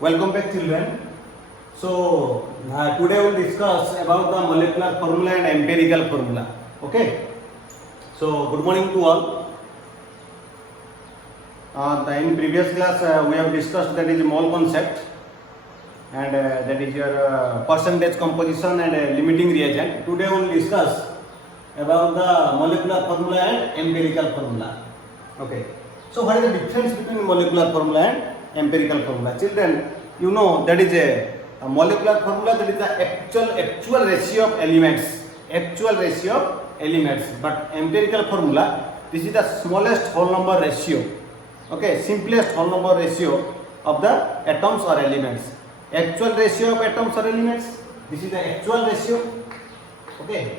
Welcome back, children. Today we will discuss about the molecular formula and empirical formula. Okay. So good morning to all. In previous class we have discussed that is mole concept and that is your percentage composition and limiting reagent. Today we will discuss about the molecular formula and empirical formula. Okay. So what is the difference between molecular formula and empirical formula? Children, you know that is a molecular formula, that is the actual ratio of elements, but empirical formula, this is the smallest whole number ratio, okay, simplest whole number ratio of the atoms or elements. Actual ratio of atoms or elements, this is the actual ratio, okay,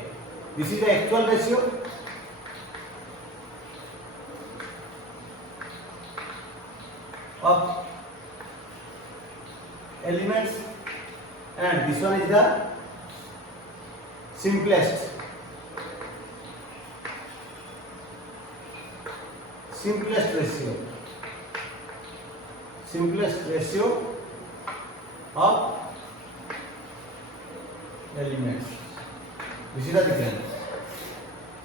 this is the actual ratio. Of elements, and this one is the simplest ratio of elements. This is the difference.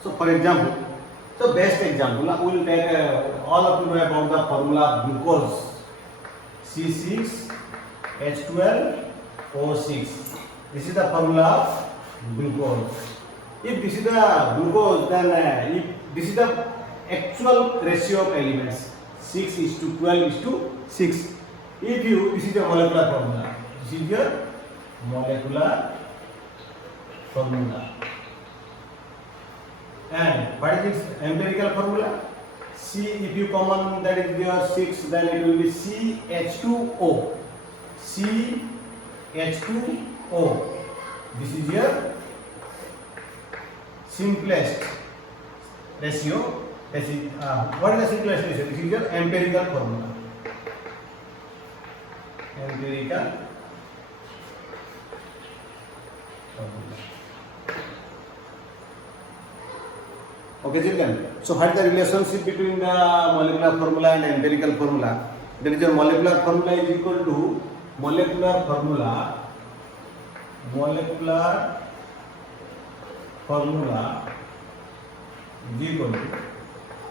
So for example, so best example, we will take all of you know about the formula of glucose, C6H12O6. This is the formula of glucose. If this is the glucose, then if this is the actual ratio of elements, 6:12:6. If you, this is the molecular formula. This is your molecular formula. And what is its empirical formula? C, if you common that is your 6, then it will be CH2O. CH2O. This is your simplest ratio. What is the simplest ratio? This is your empirical formula. Empirical formula. Okay, children. So, what is the relationship between the molecular formula and empirical formula? That is, your molecular formula is equal to molecular formula is equal to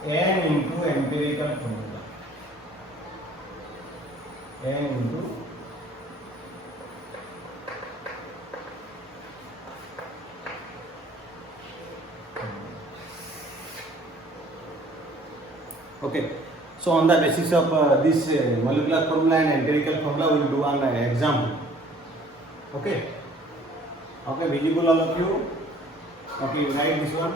n into empirical formula. N into okay. So on the basis of this molecular formula and empirical formula, we will do an example. Okay. Okay, visible all of you. Okay, you write this one.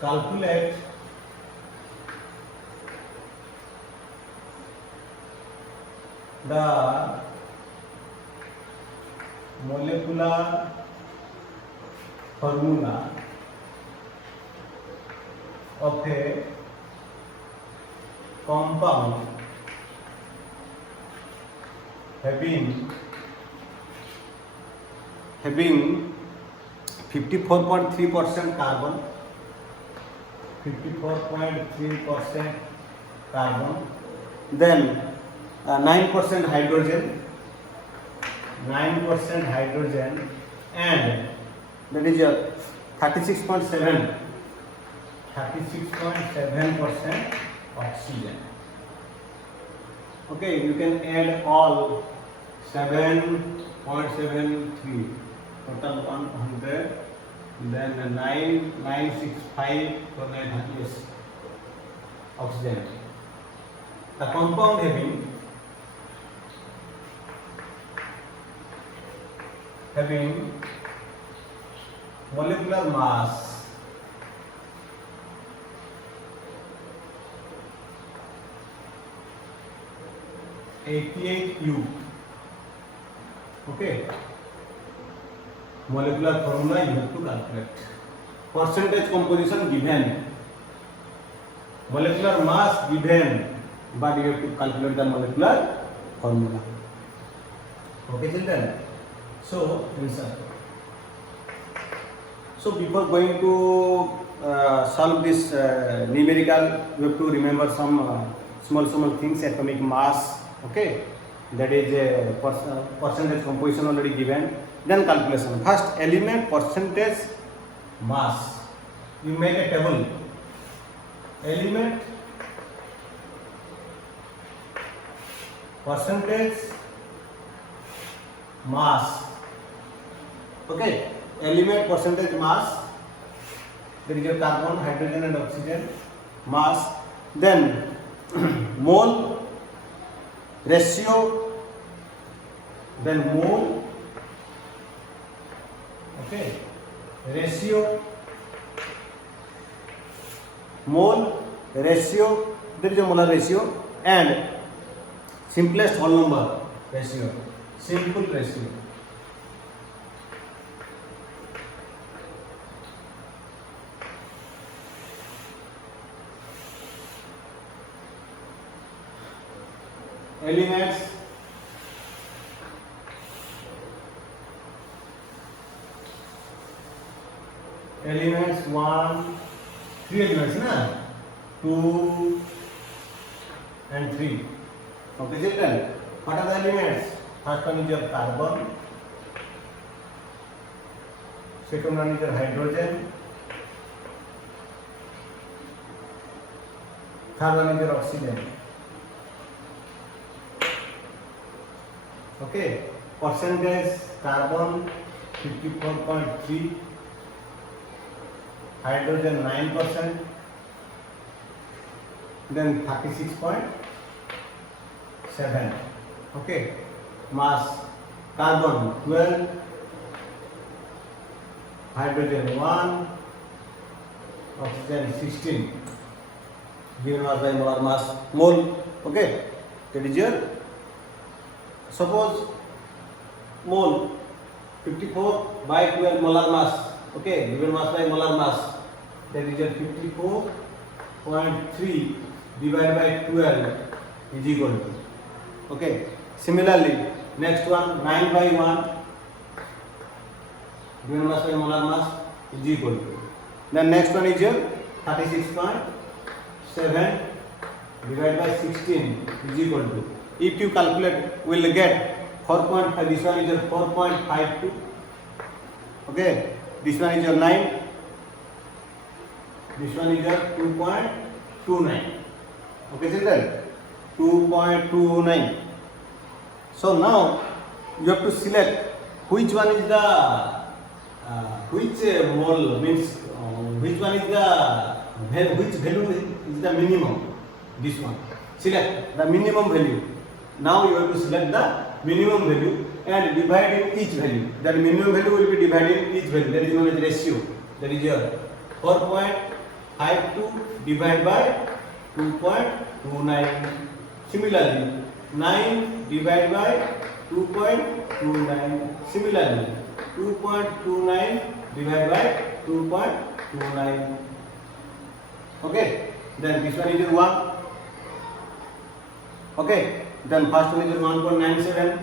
Calculate the molecular formula of a compound having 54.3% carbon, 54.3% carbon, then 9% hydrogen, and that is your 36.7% oxygen. Okay, you can add all 7.73, total 100, then 965 for 900, yes, oxygen. The compound having molecular mass (88U). Okay, molecular formula you have to calculate. Percentage composition given, molecular mass given, but you have to calculate the molecular formula. Okay, children. So answer. So before going to solve this numerical, you have to remember some small things. Atomic mass. Okay, that is a percentage composition already given. Then calculation. First element percentage mass. You make a table. Element percentage mass. Okay, element percentage mass. There is your carbon, hydrogen, and oxygen mass. Then mole ratio. Then mole. Okay, ratio. Mole ratio. There is a molar ratio and simplest whole number ratio. Simple ratio. Elements three elements na 2 and 3. Okay, children. What are the elements? First one is your carbon. Second one is your hydrogen. Third one is your oxygen. Okay, percentage carbon 54.3, hydrogen 9%, then 36.7. Okay, mass carbon 12, hydrogen 1, oxygen 16. Given mass by molar mass mole. Okay, that is your. Suppose mole 54 by 12 molar mass. Okay, given mass by molar mass. That is your 54.3 divided by 12 is equal to. Okay. Similarly, next one 9 by 1 given mass by molar mass is equal to. Then next one is your 36.7 divided by 16 is equal to. If you calculate, we will get 4.5. This one is your 4.52. Okay, this one is your 9. This one is your 2.29. Okay, children, 2.29. So now you have to select which one is the which mole means which one is the which value is the minimum. This one. Select the minimum value. Now you have to select the minimum value and divide in each value. That minimum value will be divided in each value. That is known as ratio. That is your 4.52 divided by 2.29. Similarly, 9 divided by 2.29. Similarly, 2.29 divided by 2.29. Okay. Then this one is your 1. Okay. Then first one is your 1.97.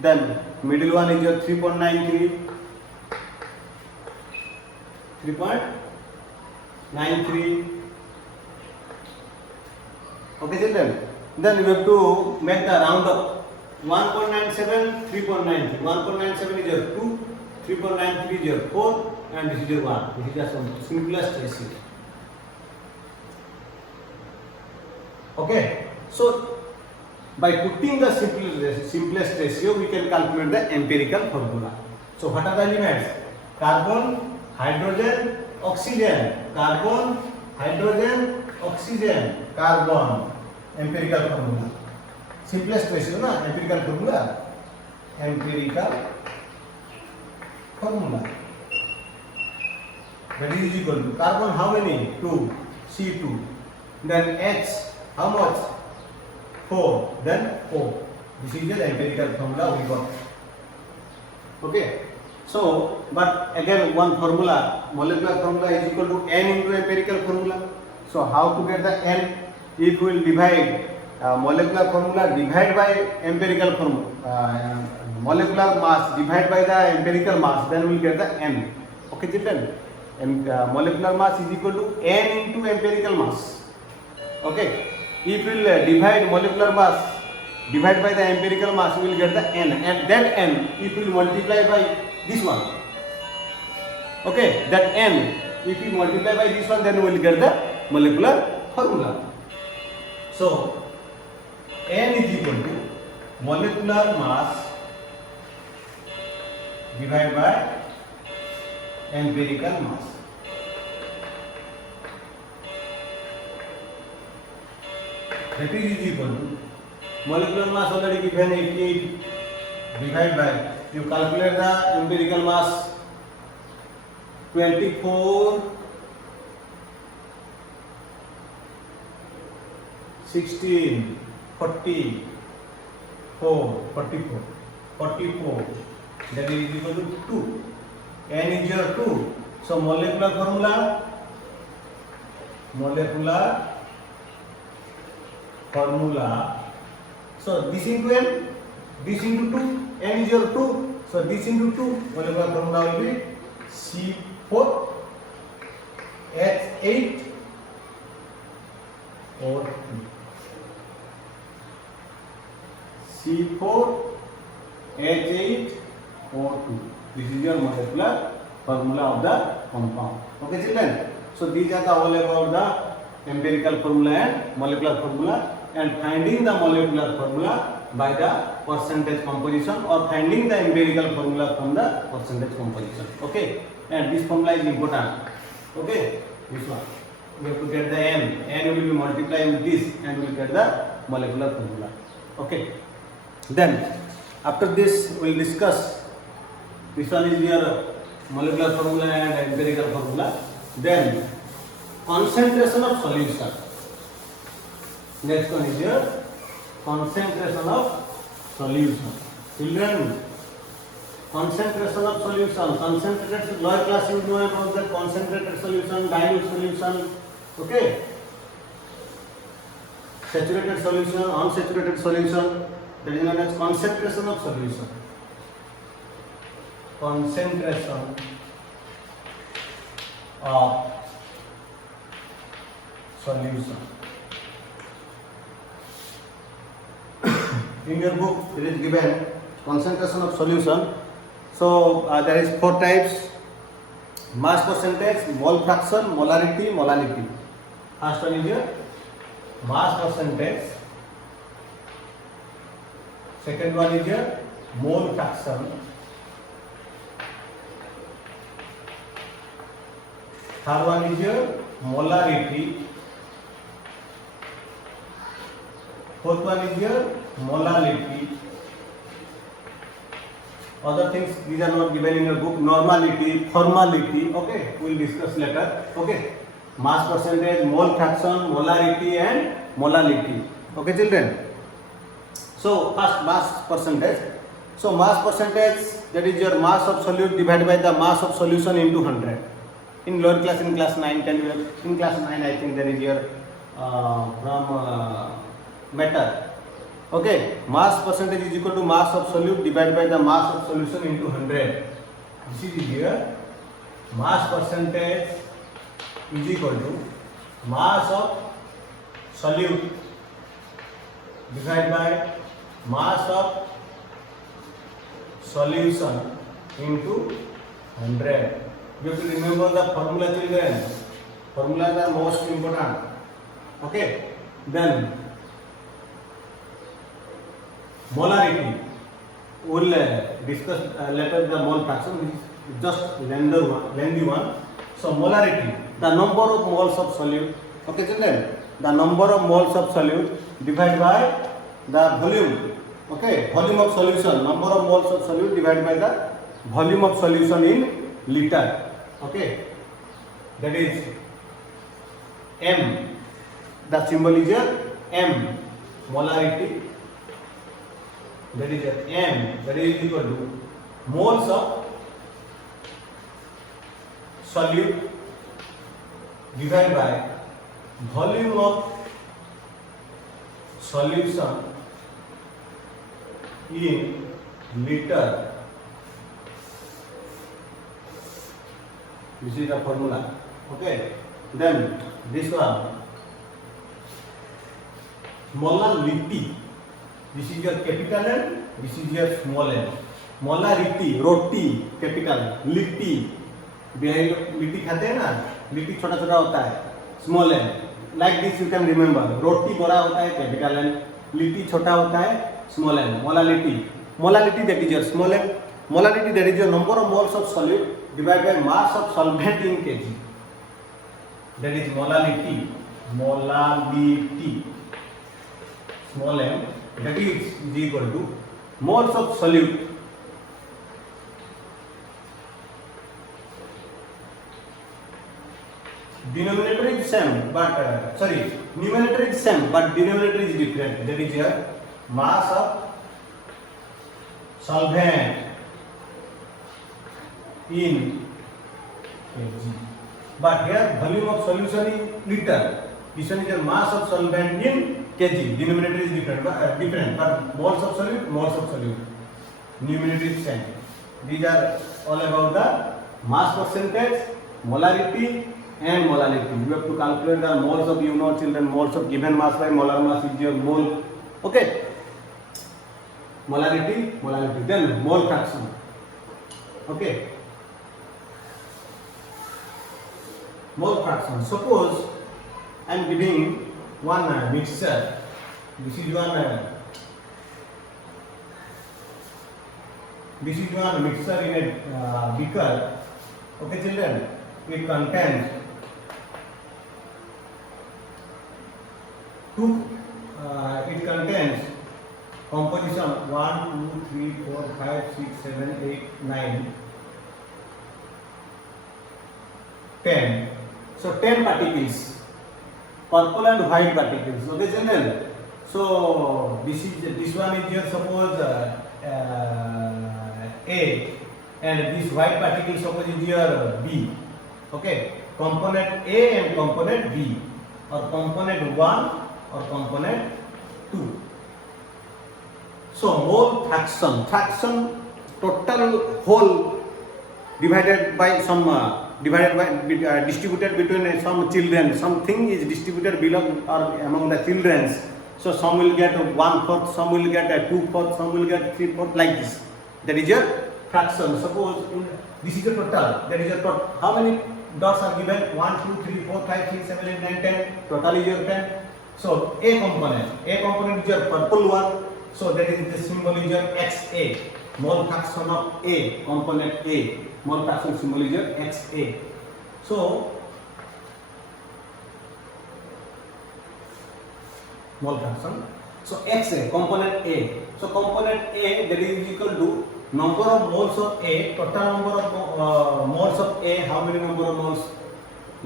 Then middle one is your 3.93. 3.93. Okay, children. Then we have to make the round up. 1.97, 3.93. 1.97 is your 2, 3.93 is your 4, and this is your 1. This is just one simplest ratio. Okay. So by putting the simplest ratio, we can calculate the empirical formula. So what are the elements? Carbon, hydrogen, oxygen. Carbon, hydrogen, oxygen. Carbon. Empirical formula. Simplest ratio, na? Empirical formula. Empirical formula. That is equal to carbon how many? 2. C2. Then H how much? 4. Then 4. This is the empirical formula we got. Okay. So, but again one formula, molecular formula is equal to n into empirical formula. So, how to get the n? If we will divide molecular formula divide by empirical formula, molecular mass divide by the empirical mass, then we will get the n. Okay children, and molecular mass is equal to n into empirical mass. Okay, if we will divide molecular mass divide by the empirical mass, we will get the n, and that n if we will multiply by this one, okay, that n if we multiply by this one, then we will get the molecular formula. So n is equal to molecular mass divided by empirical mass. That is equal to molecular mass already given 88 divided by, you calculate the empirical mass 24 16 44, that is equal to 2. N is your 2. So molecular formula so this into n, this into 2, n is your 2, so this into 2, molecular formula will be C4 H8 or 2. C4 H8 O2. This is your molecular formula of the compound. Okay children, so these are the all about the empirical formula and molecular formula, and finding the molecular formula by the percentage composition, or finding the empirical formula from the percentage composition. Okay, and this formula is important. Okay, this one we have to get the n will be multiplied with this, and we will get the molecular formula. Okay, then after this we will discuss, this one is your molecular formula and empirical formula. Then concentration of solution. Next one is your concentration of solution. Children, concentration of solution, concentrated, lower class you know about the concentrated solution, dilute solution, okay, saturated solution, unsaturated solution, that is known as concentration of solution. Concentration of solution. In your book it is given concentration of solution. So there is 4 types: mass percentage, mole fraction, molarity, molality. First one is your mass percentage. Second one is your mole fraction. Third one is your molarity. Fourth one is your molality. Other things these are not given in your book. Normality, formality. Okay, we will discuss later. Okay, mass percentage, mole fraction, molarity, and molality. Okay, children. So first mass percentage. So mass percentage, that is your mass of solute divided by the mass of solution into 100. In lower class, in class 9, 10, in class 9 I think there is your from matter. Okay, mass percentage is equal to mass of solute divided by the mass of solution into 100. This is here. Mass percentage is equal to mass of solute divided by mass of solution into 100. You have to remember the formula, children. Formulas are most important. Okay. Then molarity. We will discuss later the mole fraction. Just lengthy one. So molarity, the number of moles of solute. Okay, children. The number of moles of solute divided by the volume. Okay, volume of solution. Number of moles of solute divided by the volume of solution in liter. Okay, that is M. The symbol is M. Molarity. That is M. That is equal to moles of solute divided by volume of solution in liter. This is the formula. Okay. Then this one, molality. This is your capital N. This is your small n. Molarity, roti capital, litti litti खाते हैं ना, लिट्टी छोटा छोटा होता है, small N. Like this you can remember. रोटी बड़ा होता है कैपिटल एन, लिट्टी छोटा होता है small N. Molality, molality that is your small N. Molality that is your number of moles of solid divide by mass of solvent in KG. That is molality. Molality small m, that is equal to moles of solute denominator is same but numerator is same but denominator is different. That is your mass of solvent in kg, but here volume of solution in liter. This one is your mass of solvent in kg. Denominator is different but moles of solute, numerator is same. These are all about the mass percentage, molarity and molality. You have to calculate the moles of, you know children, moles of given mass by molar mass is your mole. Okay, molarity. Then mole fraction. Okay, mole fraction. Suppose I am giving one mixture. This is one mixture in a beaker. Okay, children, it contains composition 1, 2, 3, 4, 5, 6, 7, 8, 9, 10. So 10 particles. Purple and white particles. Okay, children. So this one is your suppose A, and this white particle suppose is your B. Okay, component A and component B, or component 1 or component 2. So mole fraction total whole divided by some distributed between some children. Something is distributed below or among the children. So some will get 1/4, some will get 2/4, some will get 3/4, like this. That is your fraction. Suppose this is your total. That is your total. How many dots are given? 1, 2, 3, 4, 5, 6, 7, 8, 9, 10. Total is your 10. So A component is your purple one. So that is the symbol is your XA. Mole fraction of A, component A. Mole fraction symbol is your XA. So mole fraction. So XA, component A. So component A, that is equal to number of moles of A, total number of moles of A. How many number of moles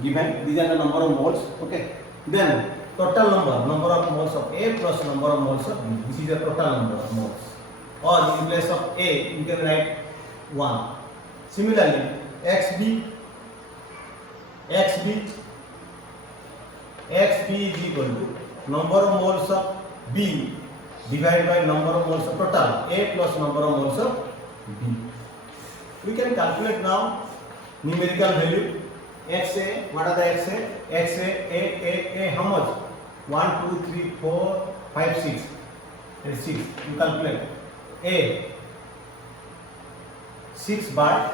given? These are the number of moles. Okay. Then total number of moles of A plus number of moles of B. This is the total number of moles. Or in place of A, you can write 1. Similarly, XB is equal to number of moles of B divided by number of moles of total A plus number of moles of B. We can calculate now numerical value. XA, what are the XA? XA, A, how much? 1, 2, 3, 4, 5, 6. That is 6. You calculate. A, 6 by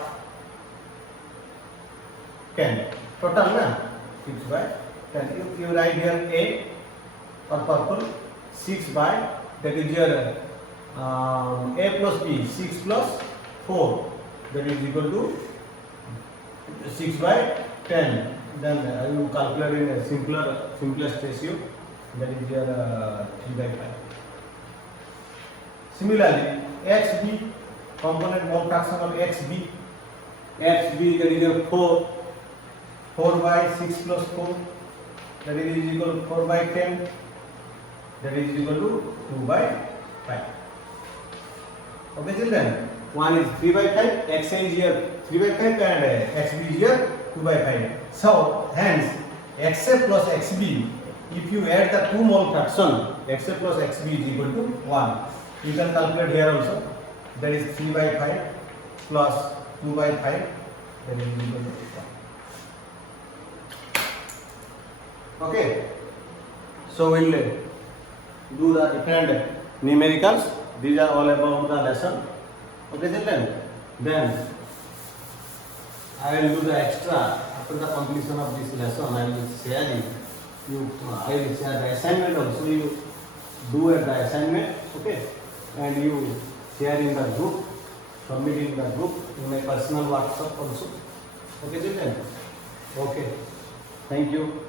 10. Total, na? 6 by 10. If you write here A or purple, 6 by, that is your A plus B, 6 plus 4. That is equal to 6 by 10. Then you calculate in a simplest ratio. That is your 3 by 5. Similarly, XB, component mole fraction of XB. XB, that is your 4 by 6 plus 4. That is equal to 4 by 10. That is equal to 2 by 5. Okay, children. One is 3 by 5. XA is here 3 by 5 and XB is here 2 by 5. So hence XA plus XB if you add the two mole fraction xa plus xb is equal to 1, you can calculate here also, that is 3 by 5 plus 2 by 5, that is equal to 1. Okay, so we'll do the different numericals. These are all about the lesson. Okay children, then I will do the extra after the completion of this lesson. I will share it. I will share the assignment also. You do at the assignment, okay, and you share in the group, submit in the group, in my personal WhatsApp also. Okay children. Okay. Thank you.